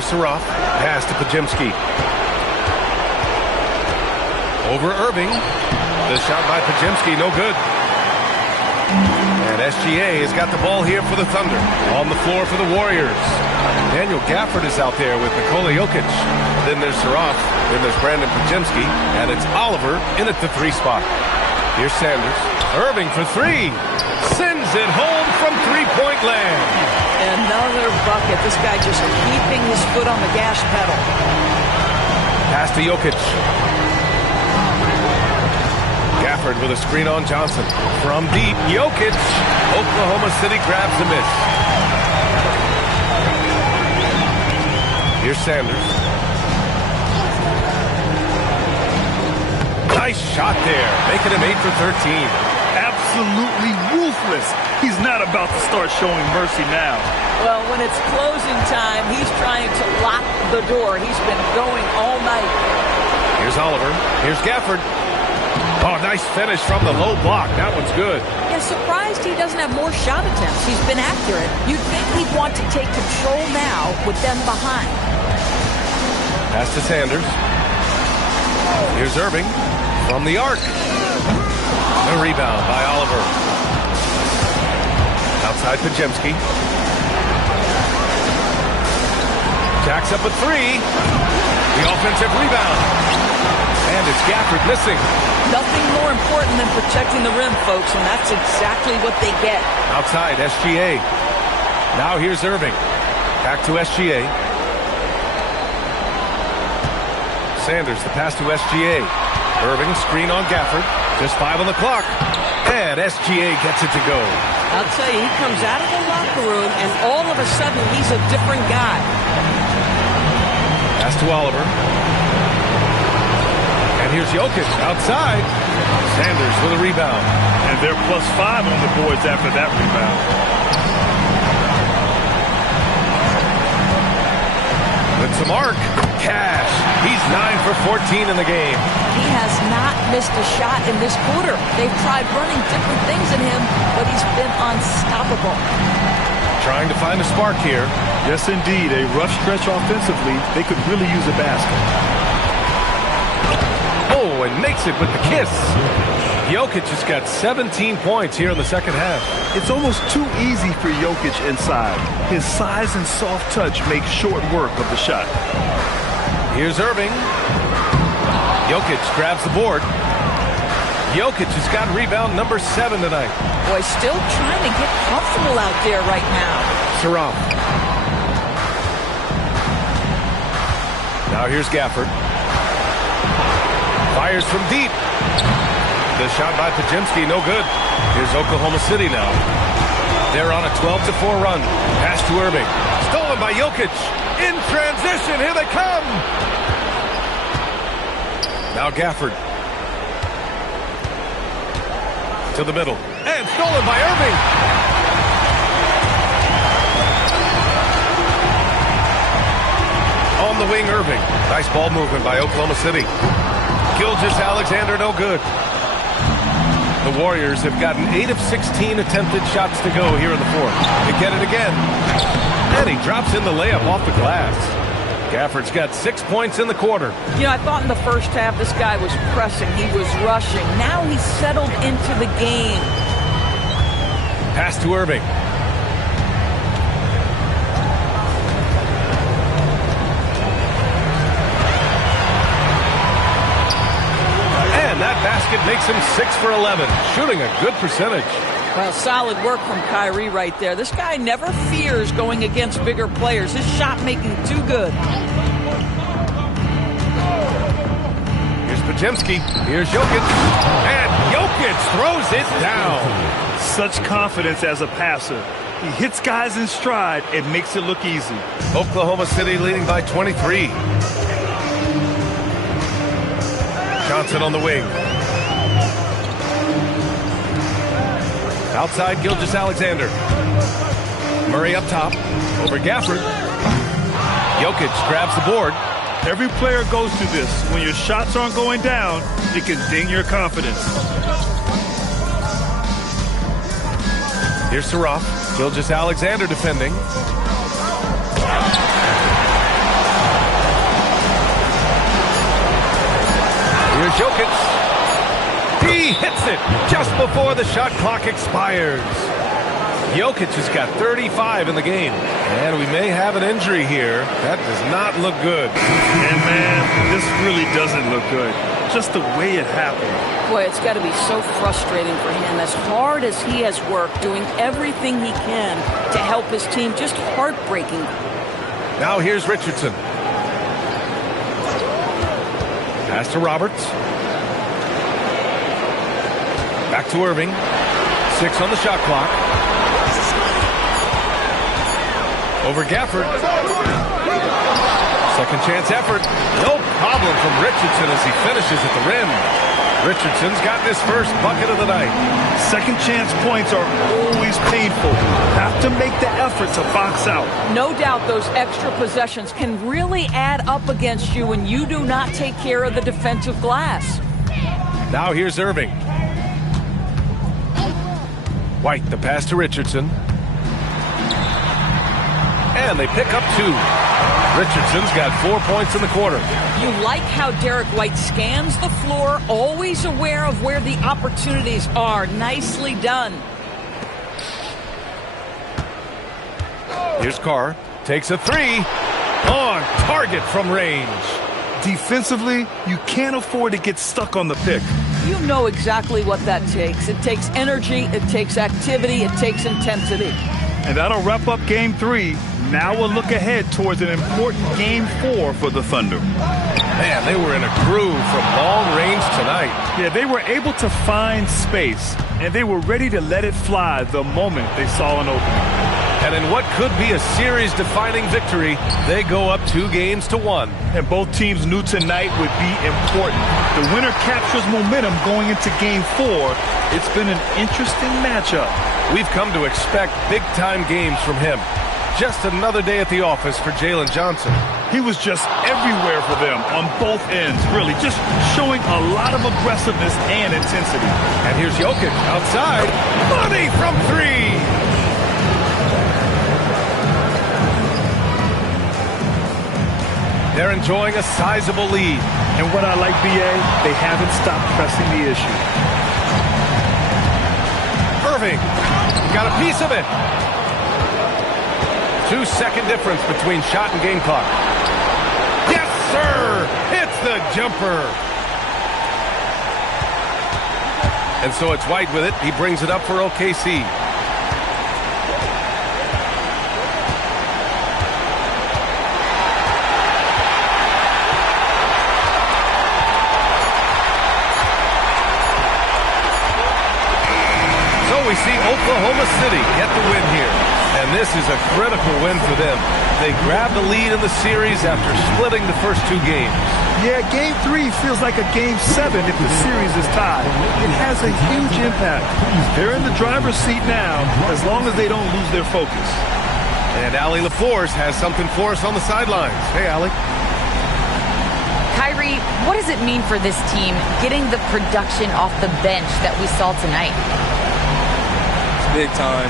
Here's Saraf. Pass to Podziemski. Over Irving. The shot by Podziemski, no good. And SGA has got the ball here for the Thunder. On the floor for the Warriors. Daniel Gafford is out there with Nikola Jokic. Then there's Saraf. Then there's Brandon Podziemski. And it's Oliver in at the 3 spot. Here's Sanders. Irving for 3. Sends it home from three-point land. Another bucket. This guy just keeping his foot on the gas pedal. Pass to Jokic. Gafford with a screen on Johnson. From deep, Jokic. Oklahoma City grabs the miss. Here's Sanders. Nice shot there, making him 8 for 13. Absolutely ruthless. He's not about to start showing mercy now. Well, when it's closing time, he's trying to lock the door. He's been going all night. Here's Oliver. Here's Gafford. Oh, nice finish from the low block. That one's good. Yeah, surprised he doesn't have more shot attempts. He's been accurate. You'd think he'd want to take control now with them behind. Pass to Sanders. Here's Irving from the arc. A rebound by Oliver. Outside Podziemski. Jacks up a 3. The offensive rebound. And it's Gafford missing. Nothing more important than protecting the rim, folks, and that's exactly what they get. Outside, SGA. Now here's Irving. Back to SGA. Sanders, the pass to SGA. Irving, screen on Gafford. Just 5 on the clock. And SGA gets it to go. I'll tell you, he comes out of the locker room, and all of a sudden, he's a different guy. Pass to Oliver. And here's Jokic outside. Sanders with a rebound. And they're +5 on the boards after that rebound. With some arc. Cash. He's 9 for 14 in the game. He has not missed a shot in this quarter. They've tried running different things in him, but he's been unstoppable. Trying to find a spark here. Yes, indeed. A rough stretch offensively. They could really use a basket. Oh, and makes it with the kiss. Jokic has got 17 points here in the second half. It's almost too easy for Jokic inside. His size and soft touch make short work of the shot. Here's Irving. Jokic grabs the board. Jokic has got rebound number 7 tonight. Boy, still trying to get comfortable out there right now. Saraf. Now here's Gafford. Fires from deep. The shot by Podziemski, no good. Here's Oklahoma City now. They're on a 12-4 run. Pass to Irving. Stolen by Jokic. In transition, here they come. Now Gafford. To the middle. And stolen by Irving. On the wing, Irving. Nice ball movement by Oklahoma City. Gilgeous-Alexander, no good. The Warriors have gotten 8 of 16 attempted shots to go here in the fourth. They get it again. And he drops in the layup off the glass. Gafford's got 6 points in the quarter. You know, I thought in the first half this guy was pressing. He was rushing. Now he's settled into the game. Pass to Irving. That basket makes him 6 for 11, shooting a good percentage. Well, solid work from Kyrie right there. This guy never fears going against bigger players. His shot making too good. Here's Podziemski. Here's Jokic. And Jokic throws it down. Such confidence as a passer. He hits guys in stride and makes it look easy. Oklahoma City leading by 23. Johnson on the wing. Outside, Gilgeous-Alexander. Murray up top. Over Gafford. Jokic grabs the board. Every player goes through this. When your shots aren't going down, it can ding your confidence. Here's Saraf. Gilgeous-Alexander defending. Here's Jokic. He hits it just before the shot clock expires. Jokic has got 35 in the game. And we may have an injury here. That does not look good. And man, this really doesn't look good. Just the way it happened. Boy, it's got to be so frustrating for him. As hard as he has worked, doing everything he can to help his team, just heartbreaking. Now here's Richardson. Pass to Roberts. Back to Irving. 6 on the shot clock. Over Gafford. Second chance effort. No problem from Richardson as he finishes at the rim. Richardson's gotten his first bucket of the night. Second chance points are always painful. Have to make the effort to box out. No doubt those extra possessions can really add up against you when you do not take care of the defensive glass. Now here's Irving. White, the pass to Richardson. And they pick up 2. Richardson's got 4 points in the quarter. You like how Derek White scans the floor, always aware of where the opportunities are. Nicely done. Here's Carr. Takes a 3. On target from range. Defensively, you can't afford to get stuck on the pick. You know exactly what that takes. It takes energy, it takes activity, it takes intensity. And that'll wrap up Game 3. Now we'll look ahead towards an important Game 4 for the Thunder. Man, they were in a groove from long range tonight. Yeah, they were able to find space, and they were ready to let it fly the moment they saw an opening. And in what could be a series-defining victory, they go up 2-1. And both teams knew tonight would be important. The winner captures momentum going into Game 4. It's been an interesting matchup. We've come to expect big-time games from him. Just another day at the office for Jalen Johnson. He was just everywhere for them on both ends, really, just showing a lot of aggressiveness and intensity. And here's Jokic outside. Money from 3! They're enjoying a sizable lead. And what I like, B.A., they haven't stopped pressing the issue. Irving got a piece of it. 2-second difference between shot and game clock. Yes, sir! Hits the jumper. And so it's White with it. He brings it up for OKC. We see Oklahoma City get the win here. And this is a critical win for them. They grabbed the lead in the series after splitting the first 2 games. Yeah, Game 3 feels like a Game 7 if the series is tied. It has a huge impact. They're in the driver's seat now as long as they don't lose their focus. And Allie LaForce has something for us on the sidelines. Hey, Allie. Kyrie, what does it mean for this team getting the production off the bench that we saw tonight? Big time.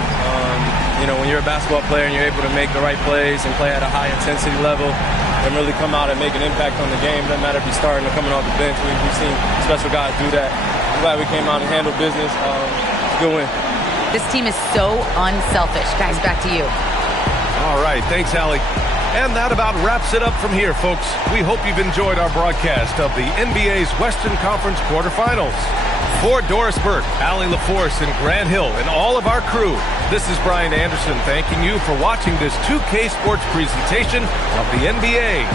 When you're a basketball player and you're able to make the right plays and play at a high intensity level and really come out and make an impact on the game, doesn't matter if you're starting or coming off the bench. We've seen special guys do that. I'm glad we came out and handled business. Good win. This team is so unselfish. Guys, back to you. All right. Thanks, Allie. And that about wraps it up from here, folks. We hope you've enjoyed our broadcast of the NBA's Western Conference quarterfinals. For Doris Burke, Allie LaForce, and Grant Hill, and all of our crew, this is Brian Anderson thanking you for watching this 2K Sports presentation of the NBA.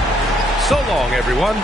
So long, everyone.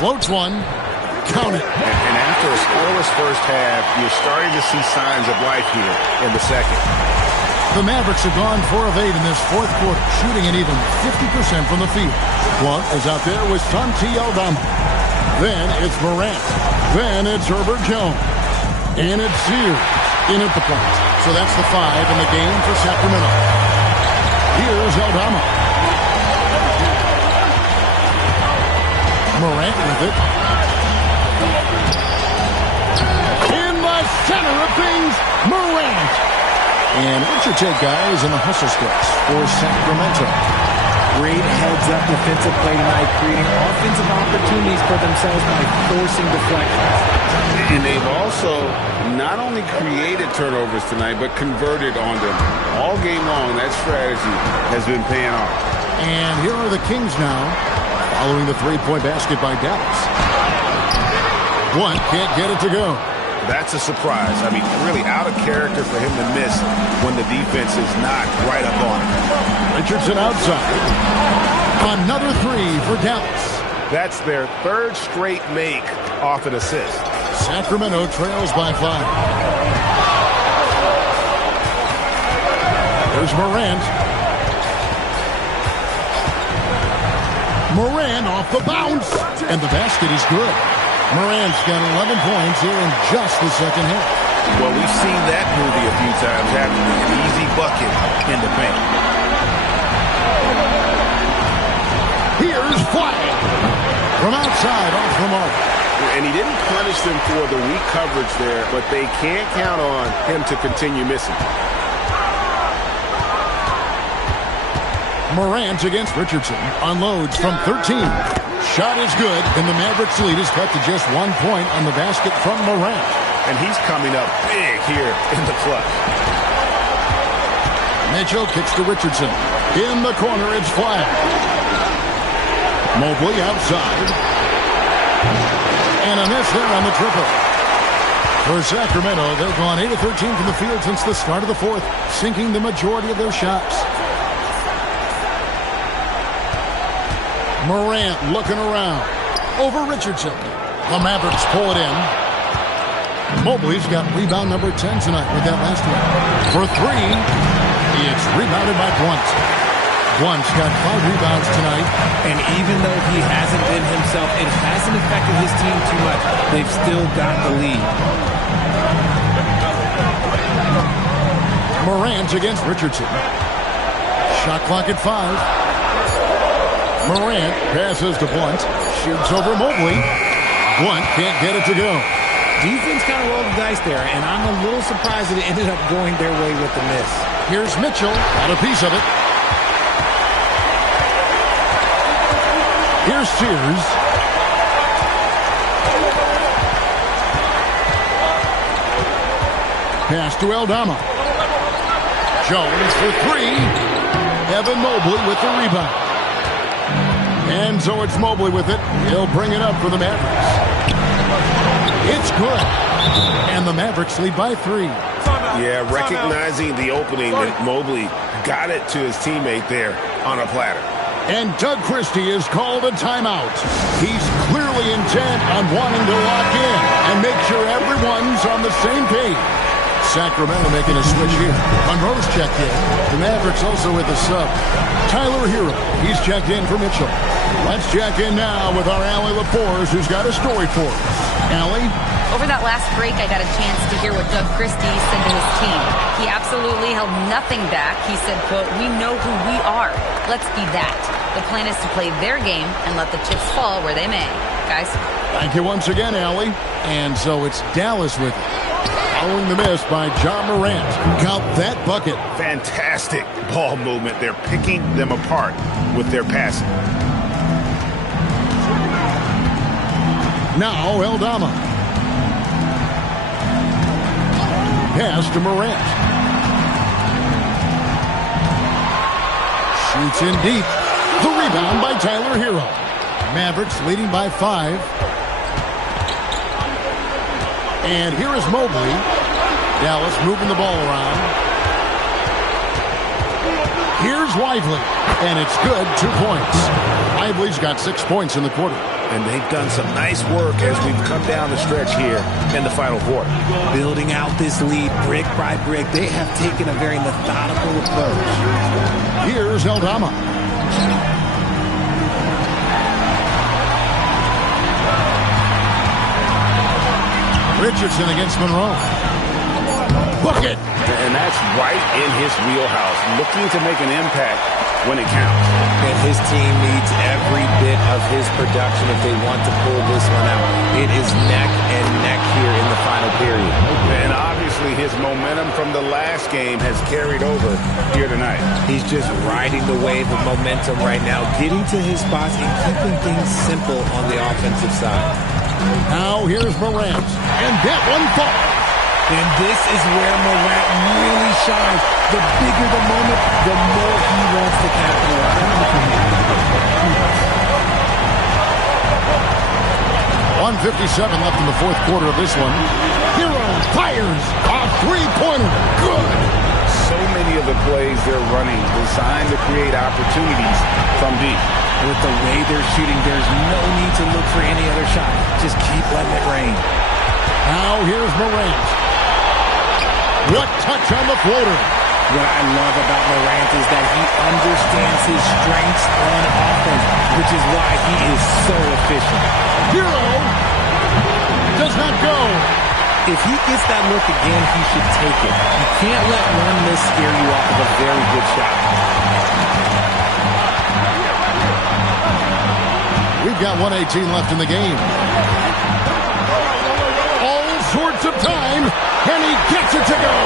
Floats one. Count it. And after a scoreless first half, you're starting to see signs of life here in the second. The Mavericks have gone 4 of 8 in this fourth quarter, shooting an even 50% from the field. Blount is out there with Santi Aldama. Then it's Morant. Then it's Herbert Jones. And it's Sears in at the point. So that's the 5 in the game for Sacramento. Here's Aldama. Morant with it. In the center of things, Morant. And what's your take, guys, in the hustle steps for Sacramento? Great heads-up defensive play tonight, creating offensive opportunities for themselves by forcing deflections. And they've also not only created turnovers tonight, but converted on them. All game long, that strategy has been paying off. And here are the Kings now, following the three-point basket by Dallas. One can't get it to go. That's a surprise. I mean, really out of character for him to miss when the defense is not right up on him. Richardson outside. Another 3 for Dallas. That's their third straight make off an assist. Sacramento trails by 5. There's Morant. Morant off the bounce. And the basket is good. Morant's got 11 points here in just the second half. Well, we've seen that movie a few times, having an easy bucket in the paint. Here's Flagg. From outside, off the mark. And he didn't punish them for the weak coverage there, but they can't count on him to continue missing. Morant against Richardson. Unloads from 13. Shot is good, and the Mavericks lead is cut to just 1 point on the basket from Morant. And he's coming up big here in the clutch. Mitchell kicks to Richardson. In the corner, it's Flagg. Mobley outside. And a miss there on the triple. For Sacramento, they've gone 8 of 13 from the field since the start of the fourth, sinking the majority of their shots. Morant looking around. Over Richardson. The Mavericks pull it in. Mobley's got rebound number 10 tonight with that last one. For 3, it's rebounded by Blount. Blount's got 5 rebounds tonight. And even though he hasn't been himself, it hasn't affected his team too much. They've still got the lead. Morant against Richardson. Shot clock at 5. Morant passes to Blount. Shoots over Mobley. Blount can't get it to go. Defense kind of rolled the dice there, and I'm a little surprised that it ended up going their way with the miss. Here's Mitchell. Got a piece of it. Here's Sears. Pass to Aldama. Jones for 3. Evan Mobley with the rebound. And so it's Mobley with it. He'll bring it up for the Mavericks. It's good. And the Mavericks lead by 3. Yeah, recognizing the opening that Mobley got it to his teammate there on a platter. And Doug Christie has called a timeout. He's clearly intent on wanting to lock in and make sure everyone's on the same page. Sacramento making a switch here. Monroe's checked in. The Mavericks also with a sub. Tyler Hero. He's checked in for Mitchell. Let's check in now with our Allie Laforce, who's got a story for us. Allie? Over that last break, I got a chance to hear what Doug Christie said to his team. He absolutely held nothing back. He said, quote, "We know who we are. Let's be that. The plan is to play their game and let the chips fall where they may." Guys? Thank you once again, Allie. And so it's Dallas with it. Following the miss by John Morant. Count that bucket. Fantastic ball movement. They're picking them apart with their passing. Now Aldama. Pass to Morant. Shoots in deep. The rebound by Tyler Hero. Mavericks leading by 5. And here is Mobley. Dallas moving the ball around. Here's Lively. And it's good. 2 points. Lively's got 6 points in the quarter. And they've done some nice work as we've come down the stretch here in the final quarter. Building out this lead brick by brick. They have taken a very methodical approach. Here's Aldama. Richardson against Monroe. Book it! And that's right in his wheelhouse, looking to make an impact when it counts. And his team needs every bit of his production if they want to pull this one out. It is neck and neck here in the final period. And obviously his momentum from the last game has carried over here tonight. He's just riding the wave of momentum right now, getting to his spots and keeping things simple on the offensive side. Now here's Morant, and that one falls. And this is where Morant really shines. The bigger the moment, the more he wants to capitalize. 1:57 left in the fourth quarter of this one. Hero fires a three-pointer. Good. So many of the plays they're running designed to create opportunities from deep. With the way they're shooting, there's no need to look for any other shot. Just keep letting it rain. Now here's Morant. What touch on the floater. What I love about Morant is that he understands his strengths on offense, which is why he is so efficient. Hero does not go. If he gets that look again, he should take it. You can't let one miss scare you off of a very good shot. We've got 1:18 left in the game. All sorts of time, and he gets it to go.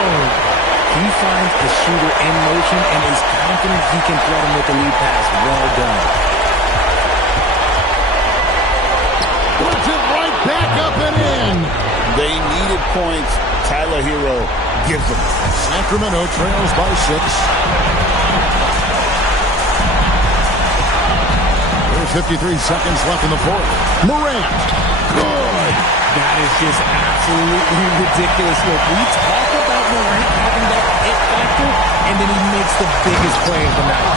He finds the shooter in motion and is confident he can throw him with the lead pass. Well done. Puts it right back up and in. They needed points. Tyler Hero gives them. Sacramento trails by 6. There's 53 seconds left in the fourth. Morant. Good. That is just absolutely ridiculous. Look, we talk about Morant having that it factor, and then he makes the biggest play of the night.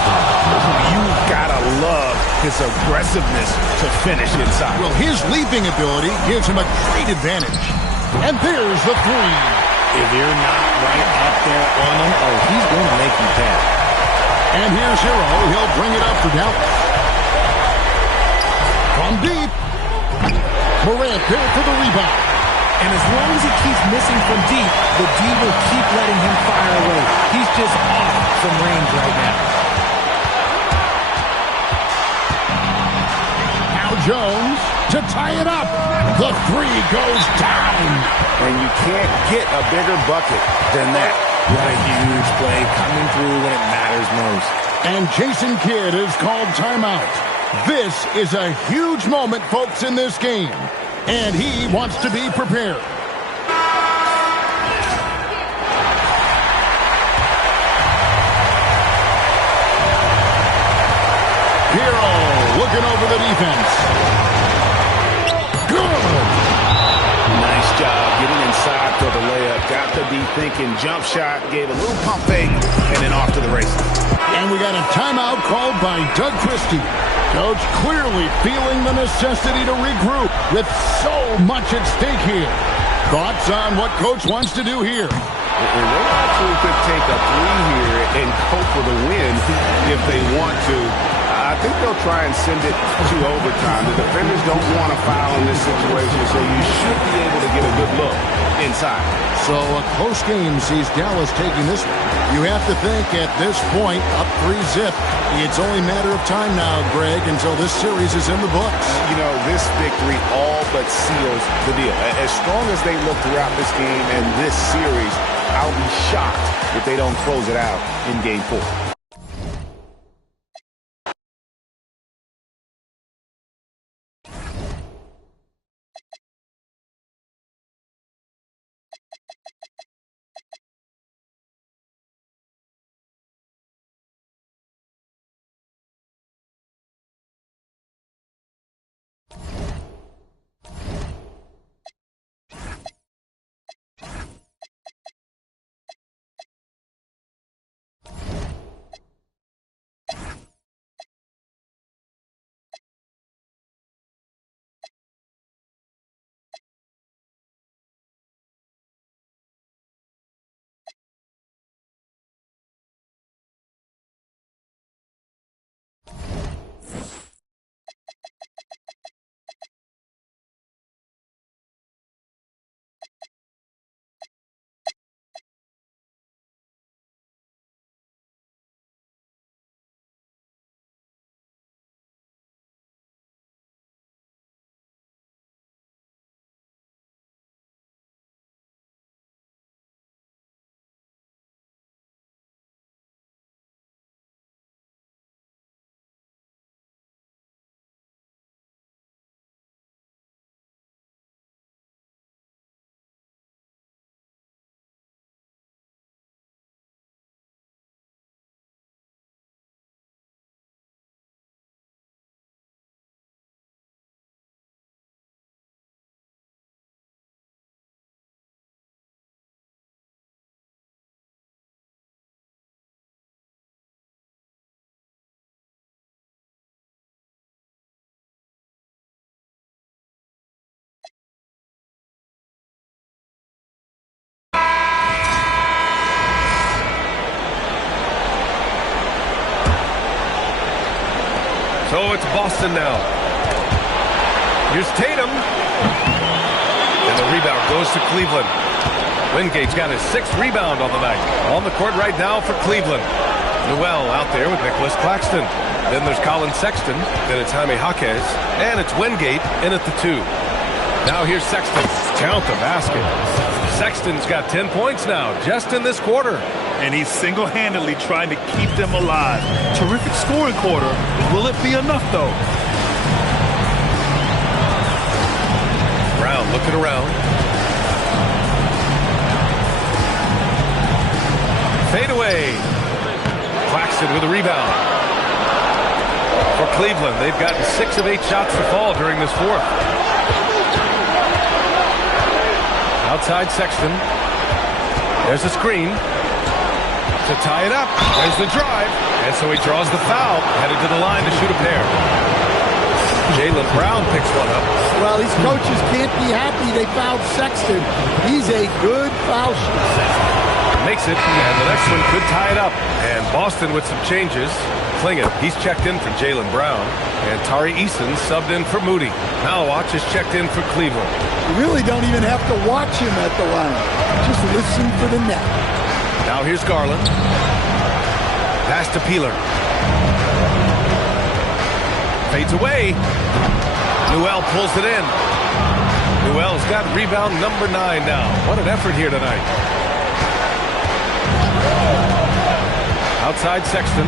You've got to love his aggressiveness to finish inside. Well, his leaping ability gives him a great advantage. And there's the three. If you're not right up there on him, oh, he's going to make you pay. And here's Hero. He'll bring it up for Dallas. From deep. Morant there for the rebound. And as long as he keeps missing from deep, the D will keep letting him fire away. He's just off from range right now. Now Jones to tie it up. The three goes down. And you can't get a bigger bucket than that. What a huge play coming through when it matters most. And Jason Kidd is called timeout. This is a huge moment, folks, in this game. And he wants to be prepared. Hero looking over the defense. Good. Nice job getting inside for the layup. Got to be thinking jump shot, gave a little pump fake, and then off to the races. And we got a timeout called by Doug Christie. Coach clearly feeling the necessity to regroup with so much at stake here. Thoughts on what Coach wants to do here? And they actually could take a three here and go for the win if they want to. I think they'll try and send it to overtime. The defenders don't want to foul in this situation, so you should be able to get a good look inside. So a close game sees Dallas taking this one. You have to think at this point, up 3-0. It's only a matter of time now, Greg, until this series is in the books. You know, this victory all but seals the deal. As strong as they look throughout this game and this series, I'll be shocked if they don't close it out in Game 4. So it's Boston now. Here's Tatum. And the rebound goes to Cleveland. Wingate's got his 6th rebound on the night. On the court right now for Cleveland. Newell out there with Nicholas Claxton. Then there's Colin Sexton. Then it's Jaime Jaquez. And it's Wingate in at the 2. Now here's Sexton. Count the basket. Sexton's got 10 points now just in this quarter. And he's single-handedly trying to keep them alive. Terrific scoring quarter. Will it be enough, though? Brown looking around. Fade away. Claxton with a rebound. For Cleveland, they've gotten 6 of 8 shots to fall during this fourth. Outside Sexton. There's a screen to tie it up. There's the drive. And so he draws the foul. Headed to the line to shoot a pair. Jaylen Brown picks one up. Well, these coaches can't be happy they fouled Sexton. He's a good foul shooter. Makes it, and the next one could tie it up. And Boston with some changes. Clingan, he's checked in for Jaylen Brown. And Tari Eason subbed in for Moody. Malawach is checked in for Cleveland. You really don't even have to watch him at the line. Just listen for the net. Now here's Garland. Pass to Peeler. Fades away. Newell pulls it in. Newell's got rebound number 9 now. What an effort here tonight. Outside Sexton.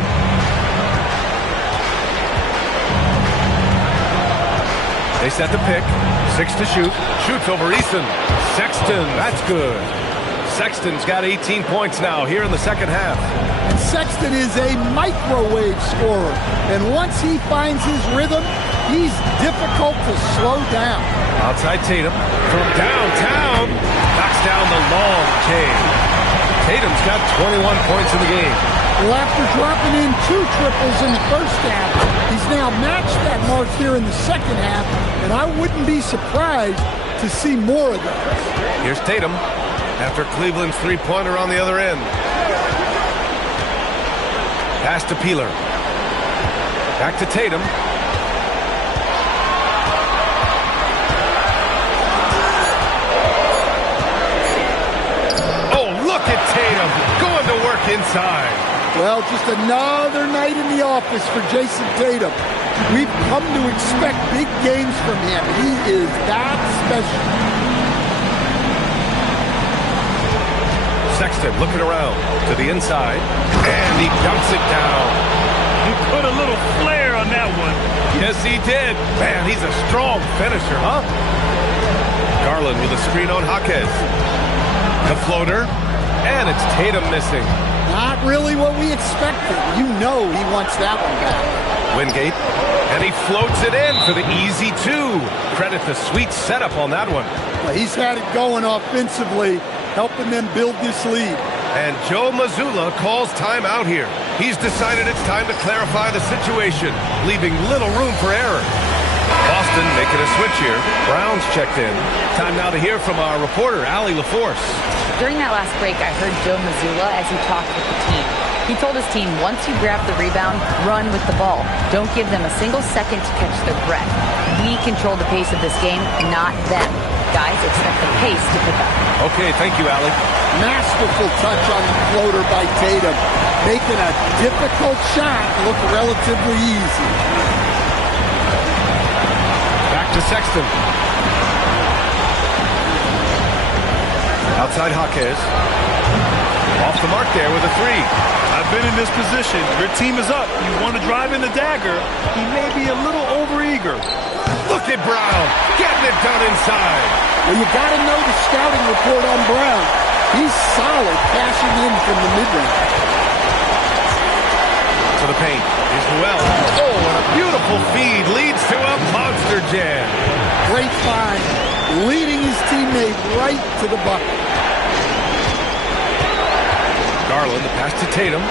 They set the pick. 6 to shoot. Shoots over Eason. Sexton, that's good. Sexton's got 18 points now here in the second half. And Sexton is a microwave scorer. And once he finds his rhythm, he's difficult to slow down. Outside Tatum. From downtown. Knocks down the long K. Tatum's got 21 points in the game. Well, after dropping in 2 triples in the first half, he's now matched that mark here in the second half, and I wouldn't be surprised to see more of those. Here's Tatum after Cleveland's 3-pointer on the other end. Pass to Peeler. Back to Tatum. Oh, look at Tatum going to work inside. Well, just another night in the office for Jason Tatum. We've come to expect big games from him. He is that special. Sexton looking around to the inside, and he dumps it down. He put a little flair on that one. Yes, he did. Man, he's a strong finisher, huh? Garland with a screen on Jaquez. The floater, and it's Tatum missing. Not really what we expected. You know he wants that one back. Wingate, and he floats it in for the easy 2. Credit the sweet setup on that one. Well, he's had it going offensively, helping them build this lead. And Joe Mazzulla calls timeout here. He's decided it's time to clarify the situation, leaving little room for error. Boston making a switch here. Brown's checked in. Time now to hear from our reporter, Allie LaForce. During that last break, I heard Joe Mazzulla as he talked with the team. He told his team, once you grab the rebound, run with the ball. Don't give them a single second to catch their breath. We control the pace of this game, not them. Guys, expect the pace to pick up. Okay, thank you, Allie. Masterful touch on the floater by Tatum, making a difficult shot look relatively easy. Back to Sexton. Outside Jaquez. Off the mark there with a 3. I've been in this position. Your team is up. You want to drive in the dagger. He may be a little overeager. Look at Brown getting it done inside. Well, you got to know the scouting report on Brown. He's solid passing in from the mid-range. To the paint. Here's Newell. Oh, and a beautiful feed leads to a monster jam. Great find, leading his teammate right to the bucket. Garland, the pass to Tatum.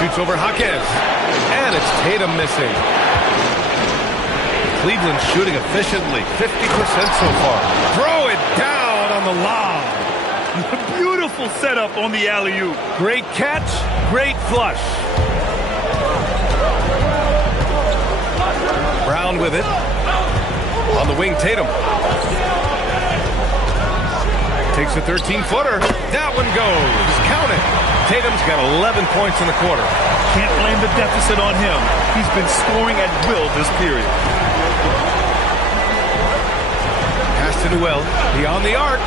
Shoots over Jaquez. And it's Tatum missing. Cleveland shooting efficiently, 50% so far. Throw it down on the lob. Beautiful setup on the alley-oop. Great catch, great flush. Brown with it. On the wing, Tatum. Takes a 13-footer. That one goes. Count it. Tatum's got 11 points in the quarter. Can't blame the deficit on him. He's been scoring at will this period. Pass to Newell. Beyond the arc.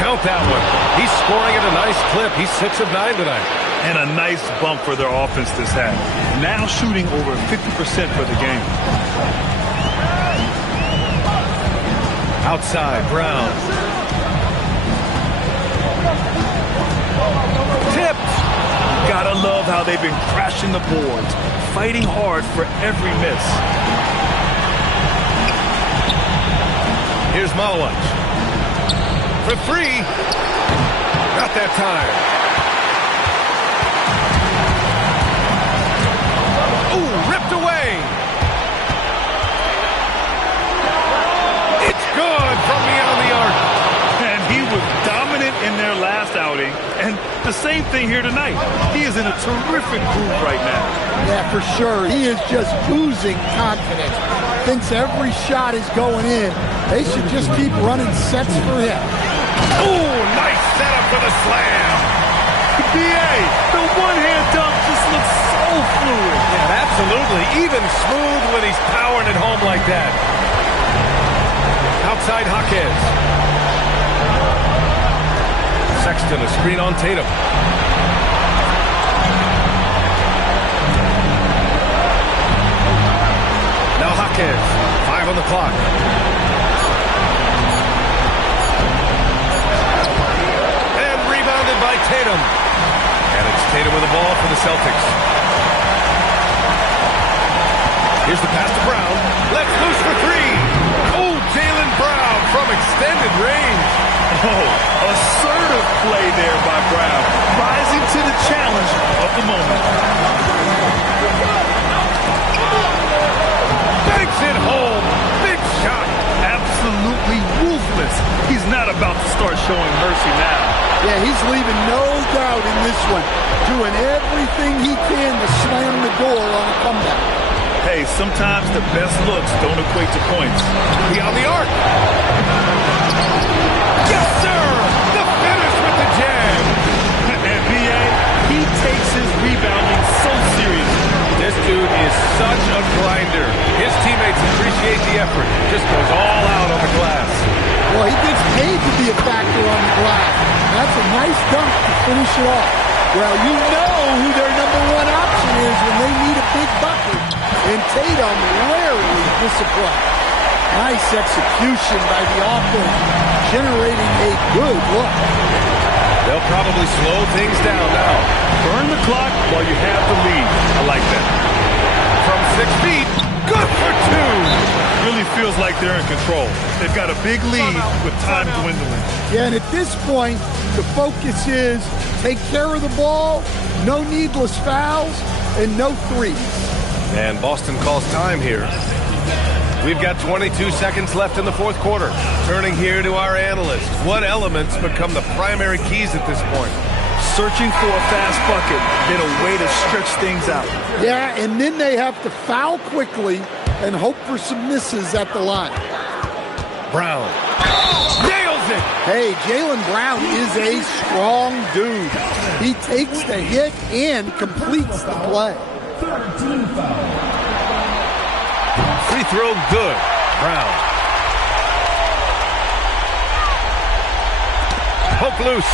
Count that one. He's scoring at a nice clip. He's 6 of 9 tonight. And a nice bump for their offense this half. Now shooting over 50% for the game. Outside, Brown. Tipped. Gotta love how they've been crashing the boards, fighting hard for every miss. Here's Malawich. For 3. Not that time. Ooh, ripped away. It's good from beyond the arc. And he was dominant in their last outing. And the same thing here tonight. He is in a terrific groove right now. Yeah, for sure. He is just oozing confidence. Thinks every shot is going in. They should just keep running sets for him. Ooh, nice setup for the slam. B.A., the one-hand dunk just looks so fluid. Yeah, absolutely. Even smooth when he's powering it home like that. Outside Jaquez. Sexton, a screen on Tatum. Now Jaquez. 5 on the clock. And rebounded by Tatum. And it's Tatum with the ball for the Celtics. Here's the pass to Brown. Let's loose for 3. Oh, Jaylen Brown from extended range. Oh, assertive play there by Brown. Rising to the challenge of the moment. Banks it home. Big shot. Absolutely ruthless. He's not about to start showing mercy now. Yeah, he's leaving no doubt in this one. Doing everything he can to slam the door on a comeback. Hey, sometimes the best looks don't equate to points. Beyond the arc. Yes, sir! The finish with the jam. And B.A., he takes his rebounding so seriously. This dude is such a grinder. His teammates appreciate the effort. Just goes all out on the glass. Well, he gets paid to be a factor on the glass. That's a nice dunk to finish it off. Well, you know who their number one option is when they need a big bucket. And Tatum rarely disappoints. Nice execution by the offense, generating a good look. They'll probably slow things down now. Burn the clock while you have the lead. I like that. From 6 feet, good for 2. Really feels like they're in control. They've got a big lead with time dwindling. Yeah, and at this point, the focus is take care of the ball, no needless fouls, and no threes. And Boston calls time here. We've got 22 seconds left in the fourth quarter. Turning here to our analyst. What elements become the primary keys at this point? Searching for a fast bucket, then a way to stretch things out. Yeah, and then they have to foul quickly and hope for some misses at the line. Brown. Nails it! Hey, Jaylen Brown is a strong dude. He takes the hit and completes the play. Free throw good. Brown. Poke loose.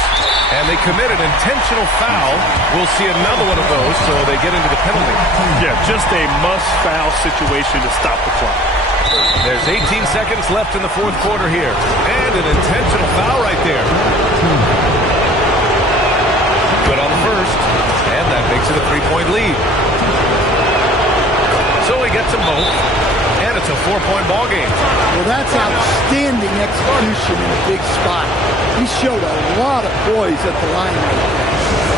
And they commit an intentional foul. We'll see another one of those, so they get into the penalty. Yeah, just a must-foul situation to stop the clock. There's 18 seconds left in the fourth quarter here. And an intentional foul right there. Good on the first. And that makes it a 3-point lead. So he gets them both. And it's a 4-point ball game. Well, that's outstanding execution in a big spot. He showed a lot of poise at the line.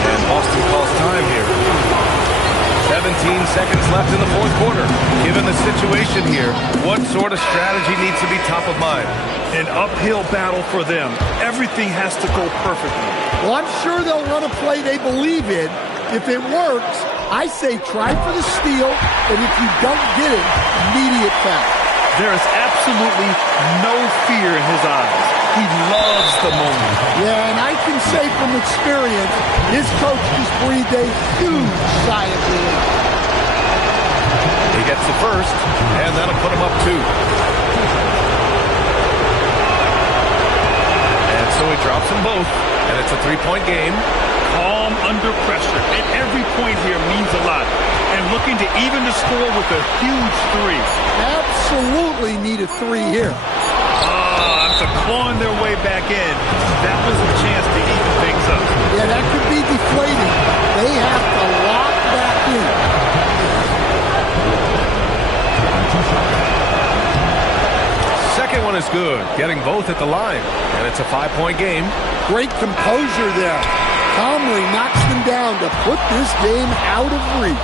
And Boston calls time here. 17 seconds left in the fourth quarter. Given the situation here, what sort of strategy needs to be top of mind? An uphill battle for them. Everything has to go perfectly. Well, I'm sure they'll run a play they believe in. If it works, I say try for the steal, and if you don't get it, immediate foul. There is absolutely no fear in his eyes. He loves the moment. Yeah, and I can say from experience, his coach just breathed a huge sigh of relief. He gets the first, and that'll put him up 2. And so he drops them both, and it's a 3-point game. Calm under pressure, and every point here means a lot. And looking to even the score with a huge 3. Absolutely need a 3 here. After clawing their way back in, that was a chance to even things up. Yeah, that could be deflating. They have to lock back in. Second one is good, getting both at the line. And it's a 5-point game. Great composure there. Calmly knocks them down to put this game out of reach.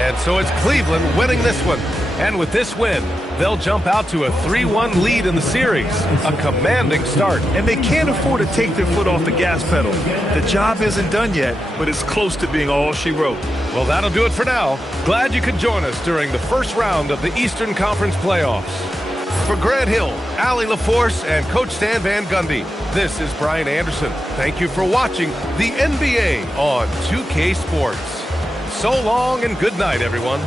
And so it's Cleveland winning this one. And with this win, they'll jump out to a 3-1 lead in the series. A commanding start. And they can't afford to take their foot off the gas pedal. The job isn't done yet, but it's close to being all she wrote. Well, that'll do it for now. Glad you could join us during the first round of the Eastern Conference playoffs. For Grant Hill, Allie LaForce, and Coach Stan Van Gundy, this is Brian Anderson. Thank you for watching the NBA on 2K Sports. So long and good night, everyone.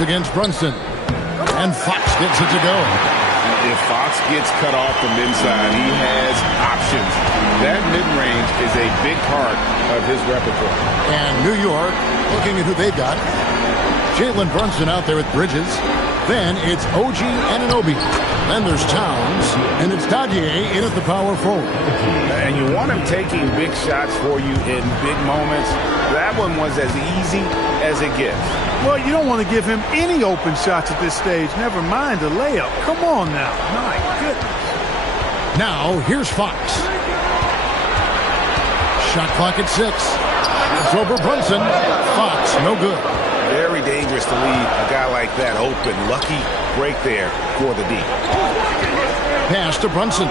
Against Brunson. And Fox gets it to go. If Fox gets cut off from inside, he has options. That mid-range is a big part of his repertoire. And New York, looking at who they've got. Jalen Brunson out there with Bridges. Then it's OG Anunoby. Then there's Towns. And it's Dadier in at the power forward. And you want him taking big shots for you in big moments. That one was as easy as it gets. Well, you don't want to give him any open shots at this stage. Never mind a layup. Come on now. My goodness. Now, here's Fox. Shot clock at 6. It's over Brunson. Fox, no good. Very dangerous to leave a guy like that open. Lucky break there for the D. Pass to Brunson.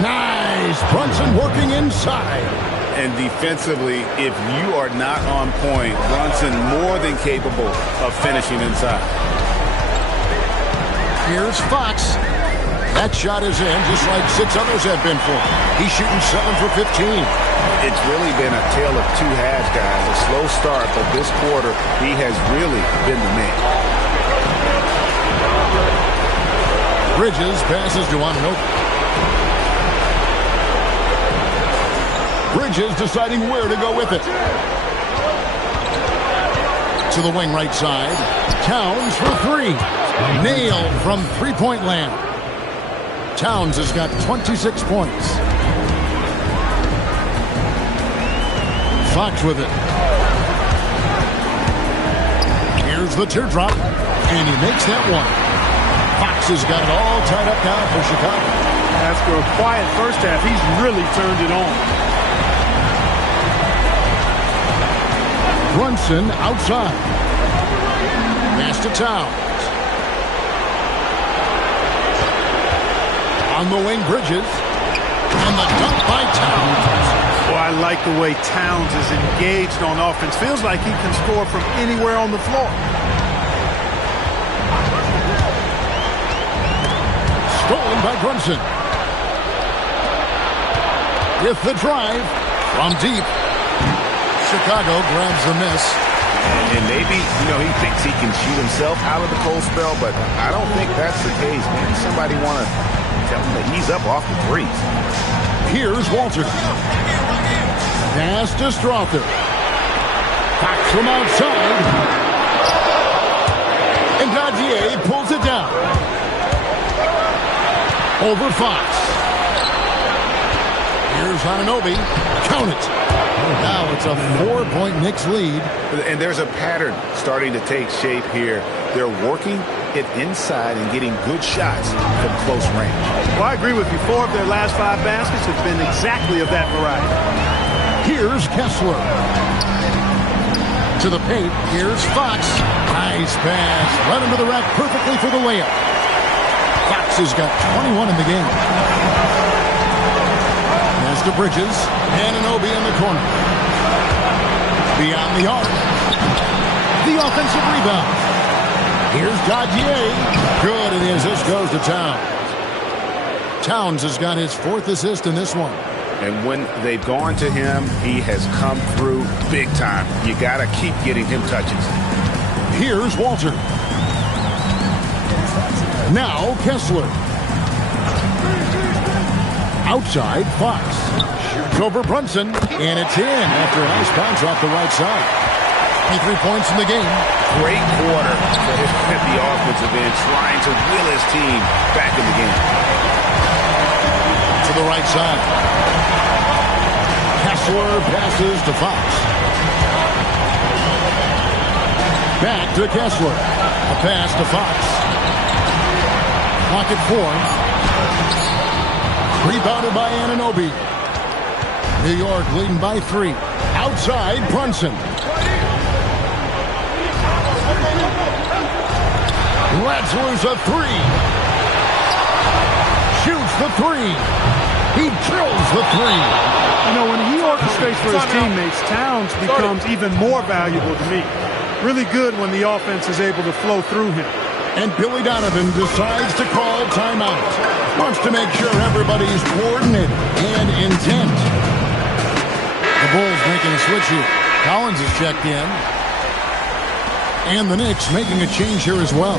Nice. Brunson working inside. And defensively, if you are not on point, Brunson more than capable of finishing inside. Here's Fox. That shot is in, just like 6 others have been for him. He's shooting 7 for 15. It's really been a tale of two halves, guys. A slow start, but this quarter, he has really been the man. Bridges passes to Anunoby. Bridges deciding where to go with it. To the wing right side. Towns for three. Nailed from three-point land. Towns has got 26 points. Fox with it. Here's the teardrop. And he makes that one. Fox has got it all tied up now for Chicago. After a quiet first half, he's really turned it on. Brunson outside. Pass to Towns. On the wing, Bridges. And the dunk by Towns. Well, I like the way Towns is engaged on offense. Feels like he can score from anywhere on the floor. Stolen by Brunson. With the drive from deep. Chicago grabs the miss. And maybe, he thinks he can shoot himself out of the cold spell, but I don't think that's the case. Maybe somebody want to tell him to ease up off the threes. Here's Walter. Pass to Strother. Fox from outside. And Gaudier pulls it down. Over Fox. Here's Anunoby. Count it. Now it's a 4-point Knicks lead. And there's a pattern starting to take shape here. They're working it inside and getting good shots from close range. Well, I agree with you. 4 of their last 5 baskets have been exactly of that variety. Here's Kessler. To the paint. Here's Fox. Nice pass. Right into the rack perfectly for the layup. Fox has got 21 in the game. Pass to Bridges. Anunoby in the corner. Beyond the arc. The offensive rebound. Here's Gaudier. Good, and the assist goes to Towns. Towns has got his 4th assist in this one. And when they've gone to him, he has come through big time. You got to keep getting him touches. Here's Walter. Now Kessler. Outside, Fox. Shoots over Brunson, and it's in after a nice bounce off the right side. 23 points in the game. Great quarter for him at the offensive end, trying to will his team back in the game. To the right side. Kessler passes to Fox. Back to Kessler. A pass to Fox. Clock at 4. Rebounded by Anunoby. New York leading by 3. Outside, Brunson. Lets loose a 3. Shoots the 3. He drills the 3. When he orchestrates for his teammates, Towns becomes even more valuable to me. Really good when the offense is able to flow through him. And Billy Donovan decides to call timeout. Wants to make sure everybody's coordinated and intent. The Bulls making a switch here. Collins is checked in. And the Knicks making a change here as well.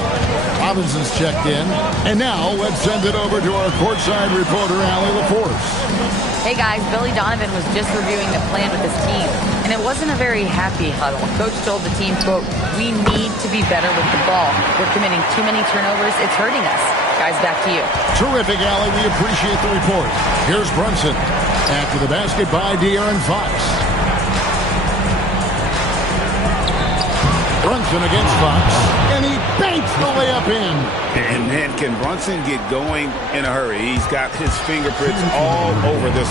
Robinson's checked in. And now let's send it over to our courtside reporter, Allie LaForce. Hey guys, Billy Donovan was just reviewing the plan with his team, and it wasn't a very happy huddle. Coach told the team, quote, "We need to be better with the ball. We're committing too many turnovers. It's hurting us." Guys, back to you. Terrific, Allie. We appreciate the report. Here's Brunson. After the basket by De'Aaron Fox. Brunson against Fox, and he banks the layup in. And man, can Brunson get going in a hurry? He's got his fingerprints all over this.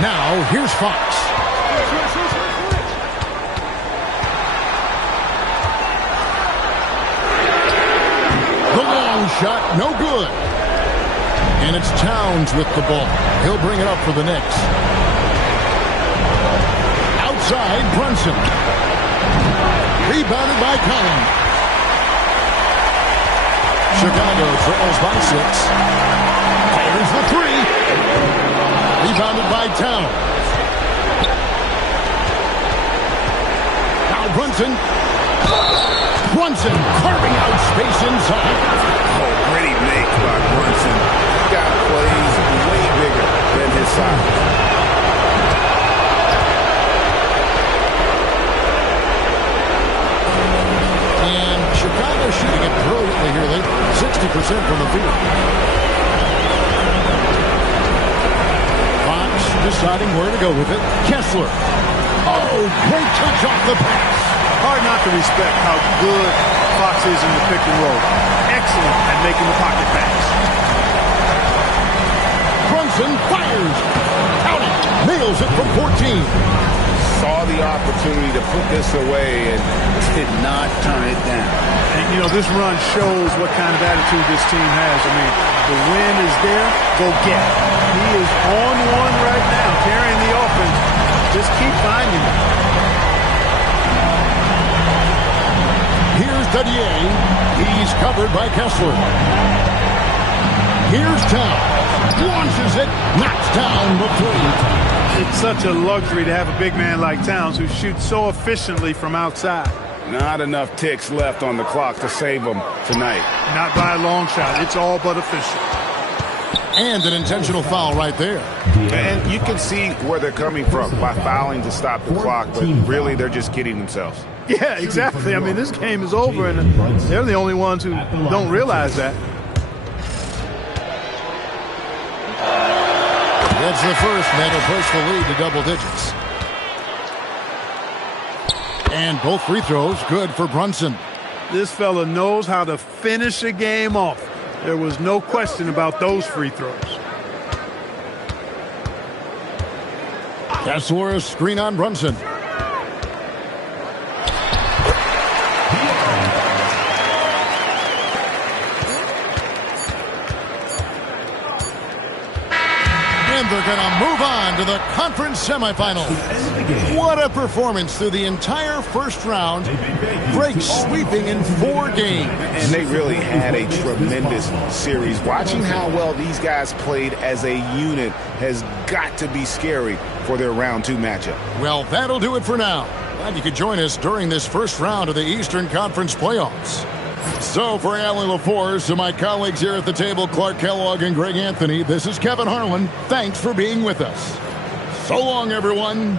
Now, here's Fox. The long shot, no good. And it's Towns with the ball. He'll bring it up for the Knicks. Outside, Brunson. Rebounded by Collins. Chicago trails by 6. Fires the 3. Rebounded by Towns. Now Brunson. Brunson carving out space inside. Oh, great make by Brunson. Got plays way side. And Chicago shooting it brilliantly here late. 60% from the field. Fox deciding where to go with it. Kessler. Oh, great touch off the pass. Hard not to respect how good Fox is in the pick and roll. Excellent at making the pocket pass. Brunson fires. Count it. Nails it from 14. Saw the opportunity to put this away and did not turn it down. And, you know, this run shows what kind of attitude this team has. I mean, the win is there, go get it. He is on one right now, carrying the offense. Just keep finding it. Here's Dadier. He's covered by Kessler. Here's Towns. Launches it. Knocks down the three. It's such a luxury to have a big man like Towns who shoots so efficiently from outside. Not enough ticks left on the clock to save them tonight. Not by a long shot. It's all but official. And an intentional foul right there. And you can see where they're coming from by fouling to stop the clock, but really they're just kidding themselves. Yeah, exactly. I mean, this game is over, and they're the only ones who don't realize that. That's the first, and that'll push the lead to double digits. And both free throws good for Brunson. This fella knows how to finish a game off. There was no question about those free throws. Kessler, screen on Brunson. And they're going to move on to the conference semifinals. What a performance through the entire first round. Drake sweeping in 4 games. And they really had a tremendous series. Watching how well these guys played as a unit has got to be scary for their round 2 matchup. Well, that'll do it for now. Glad you could join us during this first round of the Eastern Conference playoffs. So for Allie LaForce, to my colleagues here at the table, Clark Kellogg and Greg Anthony, this is Kevin Harlan. Thanks for being with us. So long, everyone.